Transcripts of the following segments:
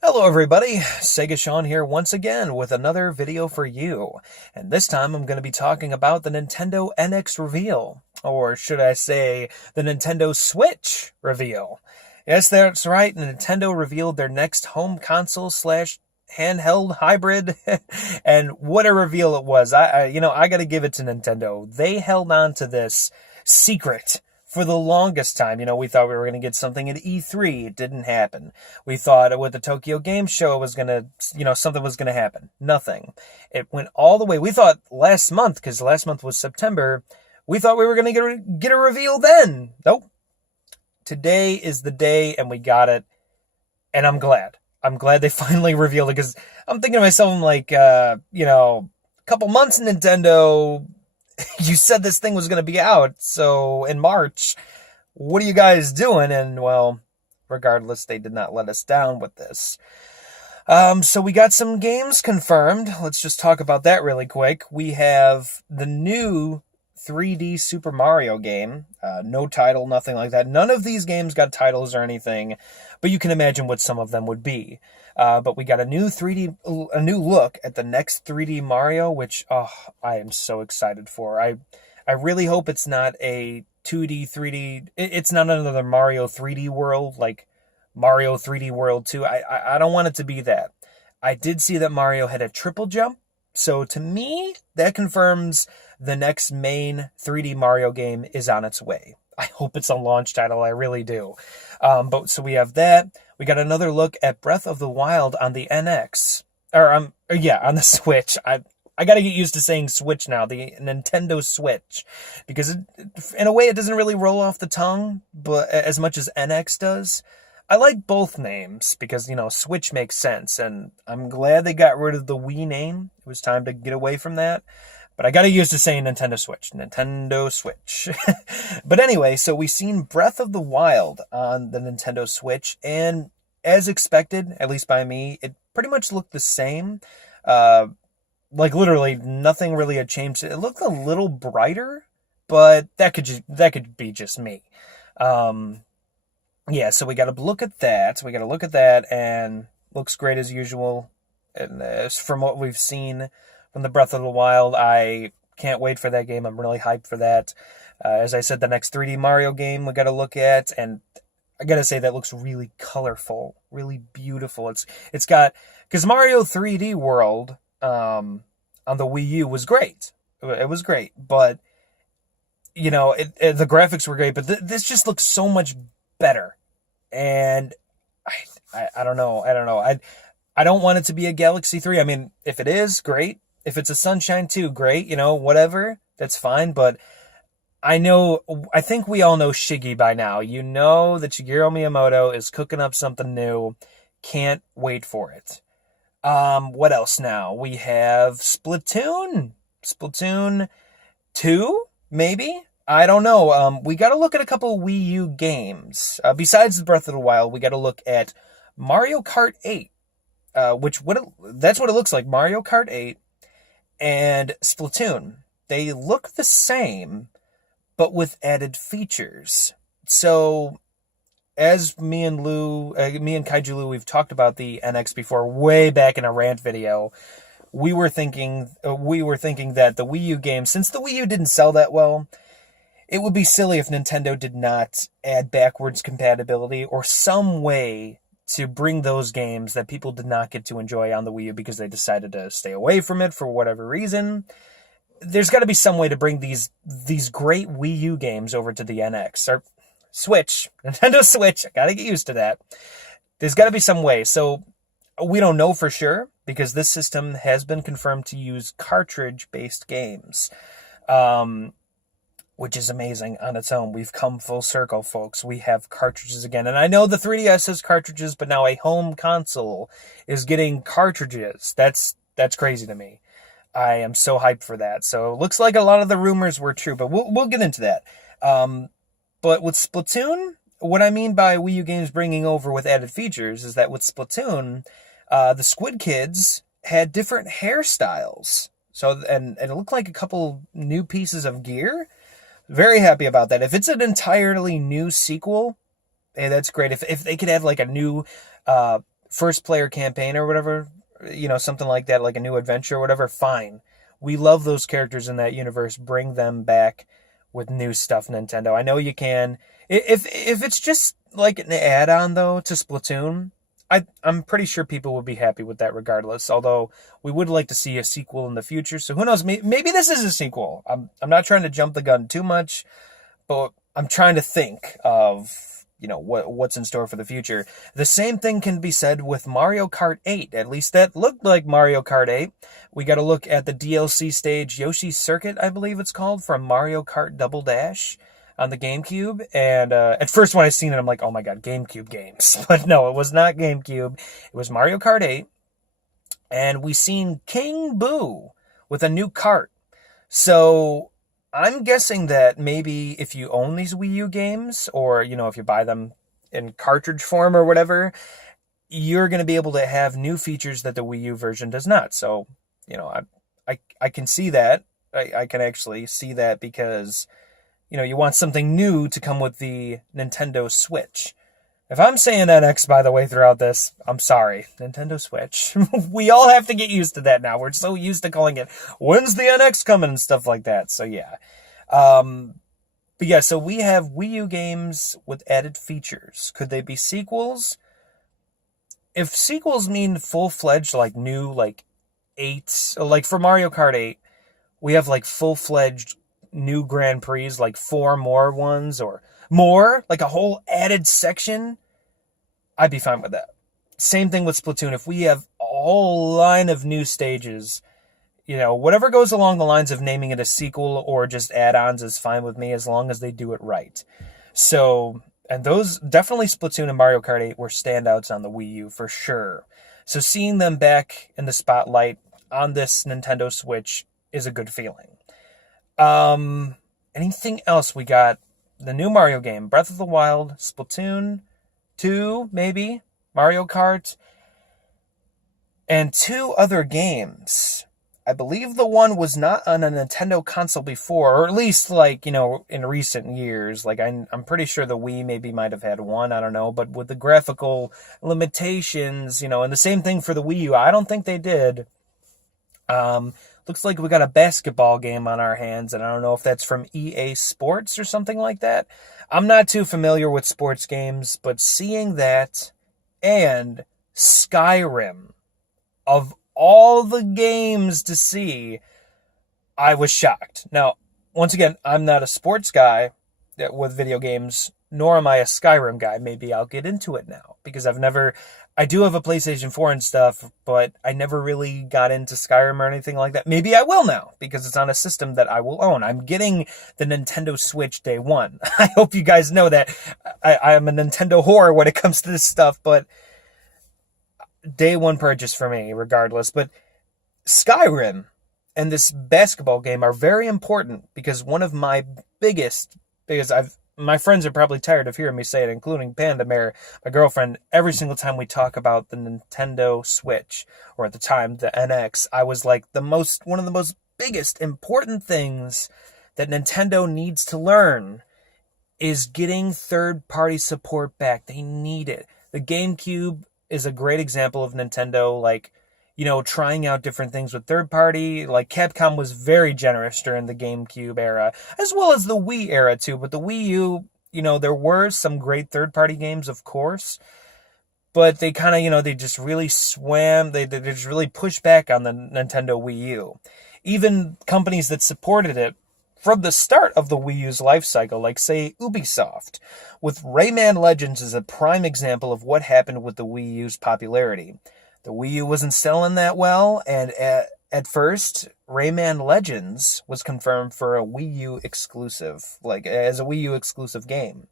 Hello everybody, Sega Sean here once again with another video for you. And this time I'm going to be talking about the Nintendo NX reveal, or should I say the Nintendo Switch reveal. Yes, that's right, Nintendo revealed their next home console slash handheld hybrid, and what a reveal it was. I got to give it to Nintendo. They held on to this secret for the longest time. We thought we were going to get something at E3. It didn't happen. We thought with the Tokyo Game Show it was going to, something was going to happen. Nothing. It went all the way. We thought last month, because last month was September, we thought we were going to get a reveal then. Nope. Today is the day, and we got it. And I'm glad. I'm glad they finally revealed it, because I'm thinking to myself, I'm like, a couple months, Nintendo, you said this thing was going to be out, so in March, what are you guys doing? And, well, regardless, they did not let us down with this. So we got some games confirmed. Let's just talk about that really quick. We have the new 3D Super Mario game. No title, nothing like that. None of these games got titles or anything, but you can imagine what some of them would be. But we got a new look at the next 3D Mario, which I am so excited for. I really hope it's not a 2D, 3D. It's not another Mario 3D World like Mario 3D World 2. I don't want it to be that. I did see that Mario had a triple jump, so to me that confirms the next main 3D Mario game is on its way. I hope it's a launch title. I really do. But so we have that. We got another look at Breath of the Wild on the NX. On the Switch. I got to get used to saying Switch now, the Nintendo Switch, because in a way it doesn't really roll off the tongue, but as much as NX does. I like both names because, Switch makes sense, and I'm glad they got rid of the Wii name. It was time to get away from that. But I got to used to saying Nintendo Switch. Nintendo Switch. But anyway, so we've seen Breath of the Wild on the Nintendo Switch, and as expected, at least by me, it pretty much looked the same. Like literally nothing really had changed. It looked a little brighter, but that could be just me. Yeah, so we got to look at that. And looks great as usual. And from what we've seen from the Breath of the Wild, I can't wait for that game. I'm really hyped for that. As I said, the next 3D Mario game we got to look at, and I got to say that looks really colorful, really beautiful. It's got, because Mario 3D World on the Wii U was great. It was great, but the graphics were great, but this just looks so much better. And I don't know. I don't want it to be a Galaxy 3. I mean, if it is, great. If it's a Sunshine 2, great. Whatever. That's fine. But I think we all know Shiggy by now. You know that Shigeru Miyamoto is cooking up something new. Can't wait for it. What else now? We have Splatoon. Splatoon 2, maybe? I don't know. We got to look at a couple Wii U games. Besides Breath of the Wild, we got to look at Mario Kart 8. That's what it looks like. Mario Kart 8 and Splatoon. They look the same, but with added features. So, as me and Kaiju Lou, we've talked about the NX before, way back in a rant video. We were thinking that the Wii U game, since the Wii U didn't sell that well, it would be silly if Nintendo did not add backwards compatibility or some way to bring those games that people did not get to enjoy on the Wii U because they decided to stay away from it for whatever reason. There's got to be some way to bring these great Wii U games over to the NX or Switch, Nintendo Switch. I got to get used to that. There's got to be some way. So we don't know for sure because this system has been confirmed to use cartridge-based games. Which is amazing on its own. We've come full circle, folks. We have cartridges again. And I know the 3DS has cartridges, but now a home console is getting cartridges. That's crazy to me. I am so hyped for that. So it looks like a lot of the rumors were true, but we'll get into that. But with Splatoon, what I mean by Wii U games bringing over with added features is that with Splatoon, the Squid Kids had different hairstyles. So, and it looked like a couple new pieces of gear. Very happy about that. If it's an entirely new sequel, hey, that's great. If they could have like a new first player campaign or whatever, something like that, like a new adventure or whatever, fine. We love those characters in that universe. Bring them back with new stuff, Nintendo. I know you can. If it's just like an add-on, though, to Splatoon, I'm pretty sure people would be happy with that regardless, although we would like to see a sequel in the future. So who knows, maybe this is a sequel. I'm not trying to jump the gun too much, but I'm trying to think of what's in store for the future. The same thing can be said with Mario Kart 8. At least that looked like Mario Kart 8. We got to look at the DLC stage Yoshi's Circuit, I believe it's called, from Mario Kart Double Dash on the GameCube. And at first when I seen it, I'm like, oh my god, GameCube games. But no, it was not GameCube. It was Mario Kart 8. And we seen King Boo with a new kart. So I'm guessing that maybe if you own these Wii U games, or, if you buy them in cartridge form or whatever, you're going to be able to have new features that the Wii U version does not. So, I can see that. I can actually see that because, you want something new to come with the Nintendo Switch. If I'm saying NX, by the way, throughout this, I'm sorry. Nintendo Switch. We all have to get used to that now. We're so used to calling it, when's the NX coming and stuff like that. So, yeah. But yeah, so we have Wii U games with added features. Could they be sequels? If sequels mean full-fledged, like new, like 8, like for Mario Kart 8, we have like full-fledged new Grand Prix, like 4 more ones or more, like a whole added section, I'd be fine with that. Same thing with Splatoon. If we have a whole line of new stages, whatever goes along the lines of naming it a sequel or just add-ons is fine with me as long as they do it right. So, and those, definitely Splatoon and Mario Kart 8 were standouts on the Wii U for sure. So seeing them back in the spotlight on this Nintendo Switch is a good feeling. Anything else? We got the new Mario game, Breath of the Wild, Splatoon 2, maybe, Mario Kart, and 2 other games. I believe the one was not on a Nintendo console before, or at least, in recent years. I'm pretty sure the Wii maybe might have had one, I don't know, but with the graphical limitations, and the same thing for the Wii U, I don't think they did. Looks like we got a basketball game on our hands, and I don't know if that's from EA Sports or something like that. I'm not too familiar with sports games, but seeing that and Skyrim, of all the games to see, I was shocked. Now, once again, I'm not a sports guy with video games, nor am I a Skyrim guy. Maybe I'll get into it now, because I do have a PlayStation 4 and stuff, but I never really got into Skyrim or anything like that. Maybe I will now, because it's on a system that I will own. I'm getting the Nintendo Switch day one. I hope you guys know that. I'm a Nintendo whore when it comes to this stuff, but day one purchase for me, regardless. But Skyrim and this basketball game are very important, because one of my my friends are probably tired of hearing me say it, including Panda Mare, my girlfriend. Every single time we talk about the Nintendo Switch, or at the time the NX, I was like, one of the most biggest important things that Nintendo needs to learn is getting third-party support back. They need it. The GameCube is a great example of Nintendo, trying out different things with third party. Like Capcom was very generous during the GameCube era, as well as the Wii era too. But the Wii U, there were some great third party games, of course, but they kind of, they just really they just really pushed back on the Nintendo Wii U. Even companies that supported it from the start of the Wii U's life cycle, like say Ubisoft, with Rayman Legends is a prime example of what happened with the Wii U's popularity. The Wii U wasn't selling that well, and at first, Rayman Legends was confirmed for a Wii U exclusive, as a Wii U exclusive game.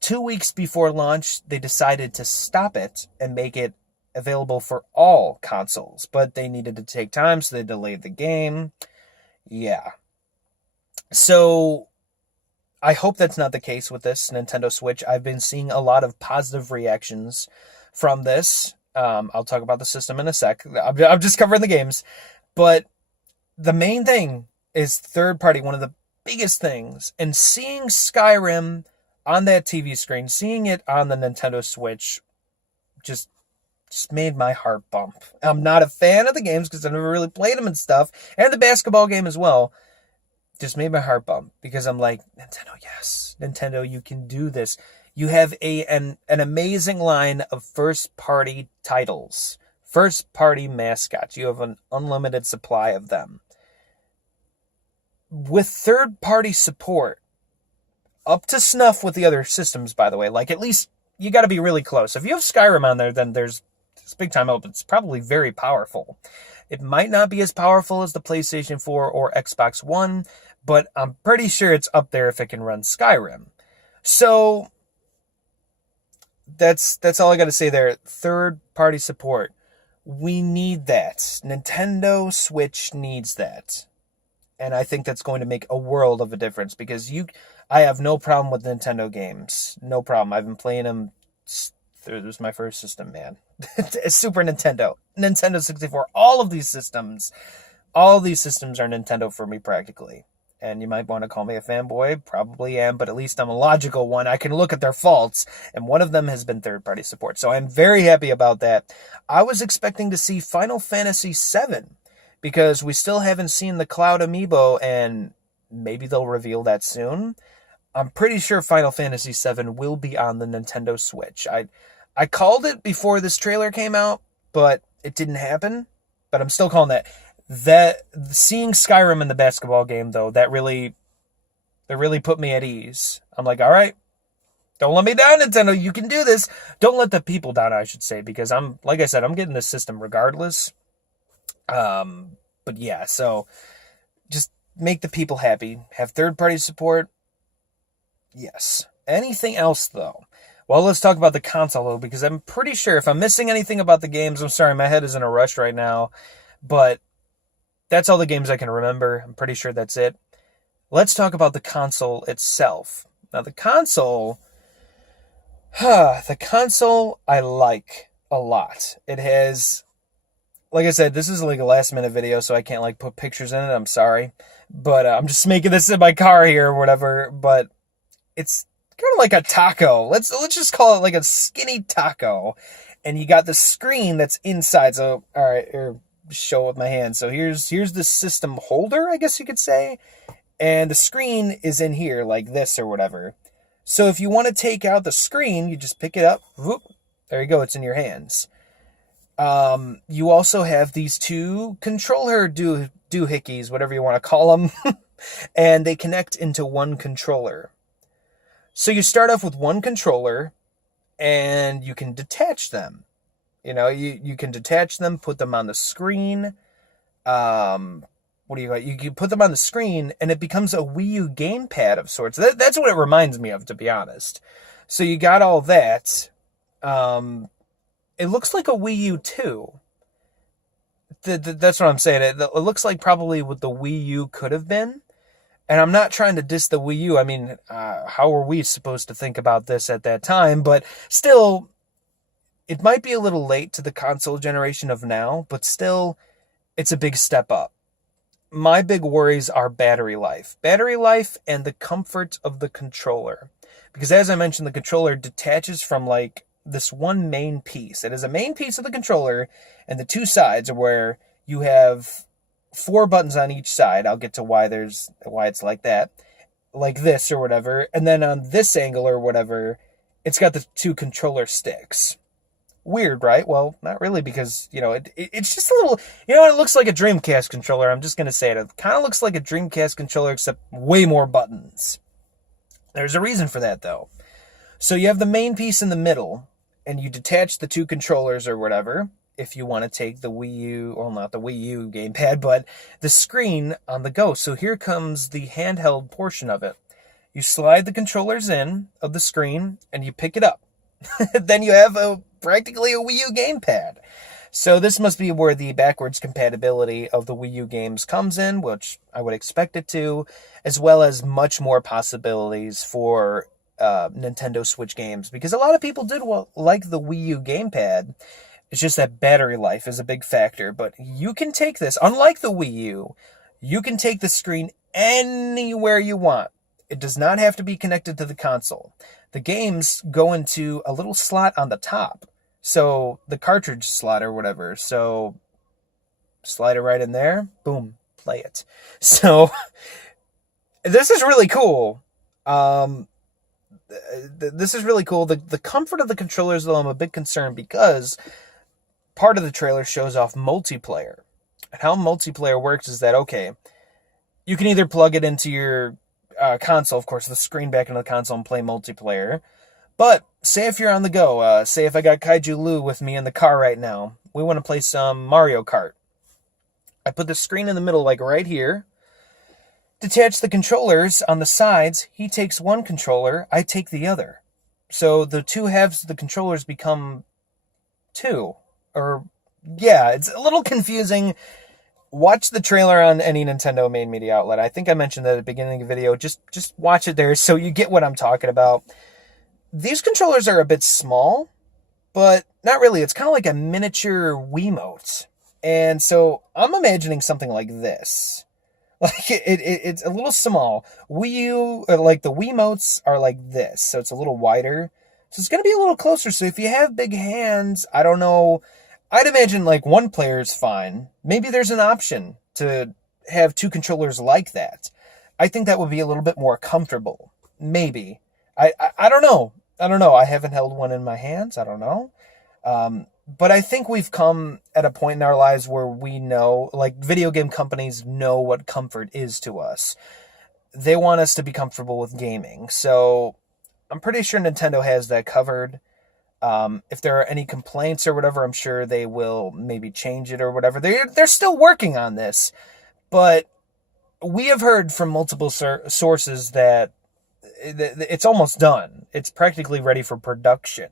2 weeks before launch, they decided to stop it and make it available for all consoles, but they needed to take time, so they delayed the game. Yeah. So, I hope that's not the case with this Nintendo Switch. I've been seeing a lot of positive reactions from this. I'll talk about the system in a sec. I'm just covering the games. But the main thing is third party, one of the biggest things. And seeing Skyrim on that TV screen, seeing it on the Nintendo Switch, just just made my heart bump. I'm not a fan of the games because I never really played them and stuff, and the basketball game as well. Just made my heart bump because I'm like, Nintendo, yes, Nintendo, you can do this. You have an amazing line of first-party titles, first-party mascots. You have an unlimited supply of them. With third-party support, up to snuff with the other systems, by the way. Like, at least you got to be really close. If you have Skyrim on there, then there's big time up. It's probably very powerful. It might not be as powerful as the PlayStation 4 or Xbox One, but I'm pretty sure it's up there if it can run Skyrim. So that's all I got to say there. Third-party support. We need that. Nintendo Switch needs that. And I think that's going to make a world of a difference because I have no problem with Nintendo games. No problem. I've been playing them. It was my first system, man. Super Nintendo, Nintendo 64, all of these systems are Nintendo for me practically. And you might want to call me a fanboy. Probably am, but at least I'm a logical one. I can look at their faults, and one of them has been third-party support. So I'm very happy about that. I was expecting to see Final Fantasy VII because we still haven't seen the Cloud Amiibo, and maybe they'll reveal that soon. I'm pretty sure Final Fantasy VII will be on the Nintendo Switch. I called it before this trailer came out, but it didn't happen. But I'm still calling that. Seeing Skyrim in the basketball game, though, that really put me at ease. I'm like, all right, don't let me down, Nintendo. You can do this. Don't let the people down, I should say, because like I said, I'm getting this system regardless. But yeah, so just make the people happy. Have third-party support. Yes. Anything else, though? Well, let's talk about the console, though, because I'm pretty sure if I'm missing anything about the games, I'm sorry, my head is in a rush right now, but that's all the games I can remember. I'm pretty sure that's it. Let's talk about the console itself. Now, the console I like a lot. It has, like I said, this is like a last-minute video, so I can't like put pictures in it. I'm sorry, but I'm just making this in my car here or whatever, but it's kind of like a taco. Let's just call it like a skinny taco. And you got the screen that's inside. So, all right, here, show with my hand. So here's the system holder, I guess you could say. And the screen is in here like this or whatever. So if you want to take out the screen, you just pick it up. Whoop, there you go. It's in your hands. You also have these two controller doohickeys, whatever you want to call them. And they connect into one controller. So you start off with one controller, and you can detach them. You know, you can detach them, put them on the screen. You can put them on the screen, and it becomes a Wii U gamepad of sorts. That's what it reminds me of, to be honest. So you got all that. It looks like a Wii U too. That's what I'm saying. It looks like probably what the Wii U could have been. And I'm not trying to diss the Wii U. I mean, how were we supposed to think about this at that time? But still, it might be a little late to the console generation of now, but still, it's a big step up. My big worries are battery life. Battery life and the comfort of the controller. Because as I mentioned, the controller detaches from like this one main piece. It is a main piece of the controller, and the two sides are where you have 4 buttons on each side. I'll get to why it's like that. Like this or whatever. And then on this angle or whatever, it's got the 2 controller sticks. Weird, right? Well, not really, because, you know, it's just a little, you know, it looks like a Dreamcast controller. I'm just going to say it. It kind of looks like a Dreamcast controller, except way more buttons. There's a reason for that, though. So you have the main piece in the middle, and you detach the 2 controllers or whatever, if you want to take the Wii U, well, not the Wii U gamepad, but the screen on the go. So here comes the handheld portion of it. You slide the controllers in of the screen, and you pick it up. Then you have practically a Wii U gamepad. So this must be where the backwards compatibility of the Wii U games comes in, which I would expect it to, as well as much more possibilities for Nintendo Switch games. Because a lot of people did like the Wii U gamepad. It's just that battery life is a big factor. But you can take this, unlike the Wii U, you can take the screen anywhere you want. It does not have to be connected to the console. The games go into a little slot on the top. So the cartridge slot or whatever. So slide it right in there. Boom, play it. So this is really cool. This is really cool. The comfort of the controllers, though, I'm a bit concerned because part of the trailer shows off multiplayer. And how multiplayer works is that, okay, you can either plug it into your console, of course, the screen back into the console and play multiplayer. But say if you're on the go, say if I got Kaiju Lou with me in the car right now, we want to play some Mario Kart. I put the screen in the middle, like right here. Detach the controllers on the sides. He takes one controller, I take the other. So the two halves of the controllers become two. Or, yeah, it's a little confusing. Watch the trailer on any Nintendo main media outlet. I think I mentioned that at the beginning of the video. Just watch it there so you get what I'm talking about. These controllers are a bit small, but not really. It's kind of like a miniature Wiimote. And so I'm imagining something like this. Like it's a little small. Wii U, like the Wiimotes are like this. So it's a little wider. So it's going to be a little closer. So if you have big hands, I don't know. I'd imagine like one player is fine. Maybe there's an option to have two controllers like that. I think that would be a little bit more comfortable. Maybe. I don't know. I don't know. I haven't held one in my hands. I don't know. But I think we've come at a point in our lives where we know, like video game companies know what comfort is to us. They want us to be comfortable with gaming. So I'm pretty sure Nintendo has that covered. If there are any complaints or whatever, I'm sure they will maybe change it or whatever. They're still working on this. But we have heard from multiple sources that it's almost done. It's practically ready for production.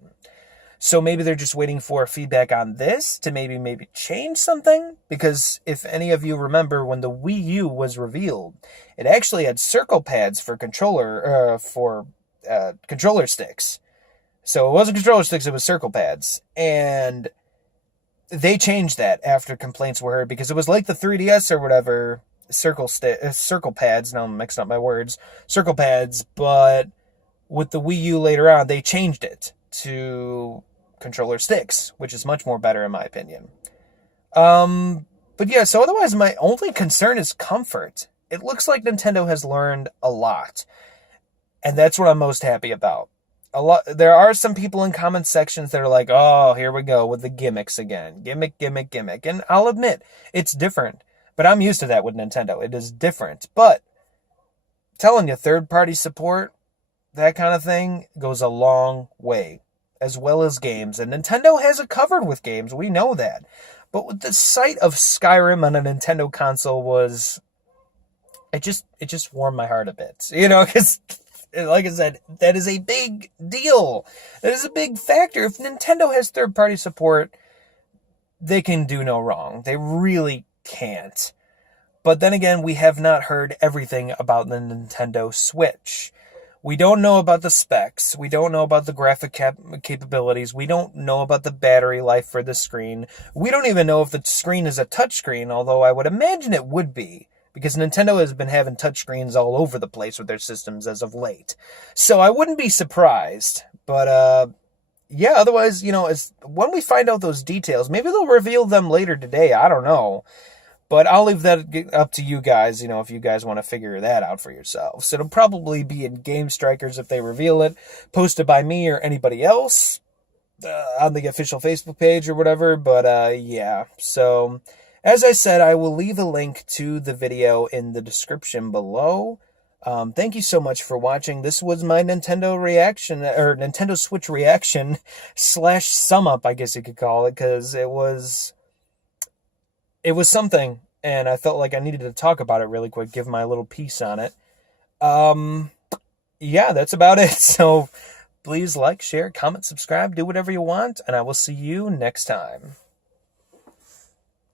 So maybe they're just waiting for feedback on this to maybe change something. Because if any of you remember when the Wii U was revealed, it actually had circle pads for controller sticks. So it wasn't controller sticks, it was circle pads. And they changed that after complaints were heard because it was like the 3DS or whatever, circle pads. Now I'm mixing up my words. Circle pads, but with the Wii U later on, they changed it to controller sticks, which is much more better in my opinion. But yeah, so otherwise my only concern is comfort. It looks like Nintendo has learned a lot. And that's what I'm most happy about. There are some people in comment sections that are like, oh, here we go with the gimmicks again. Gimmick. And I'll admit, it's different. But I'm used to that with Nintendo. It is different. But telling you, third-party support, that kind of thing, goes a long way. As well as games. And Nintendo has it covered with games. We know that. But with the sight of Skyrim on a Nintendo console was... It just warmed my heart a bit. You know, because... Like I said, that is a big deal. That is a big factor. If Nintendo has third-party support, they can do no wrong. They really can't. But then again, we have not heard everything about the Nintendo Switch. We don't know about the specs. We don't know about the graphic capabilities. We don't know about the battery life for the screen. We don't even know if the screen is a touchscreen, although I would imagine it would be. Because Nintendo has been having touchscreens all over the place with their systems as of late. So I wouldn't be surprised. But, yeah, otherwise, you know, when we find out those details, maybe they'll reveal them later today. I don't know. But I'll leave that up to you guys, you know, if you guys want to figure that out for yourselves. It'll probably be in Game Strikers if they reveal it, posted by me or anybody else on the official Facebook page or whatever. But, yeah, so... As I said, I will leave a link to the video in the description below. Thank you so much for watching. This was my Nintendo reaction, or Nintendo Switch reaction / sum up, I guess you could call it, because it was something, and I felt like I needed to talk about it really quick, give my little piece on it. Yeah, that's about it. So please like, share, comment, subscribe, do whatever you want, and I will see you next time.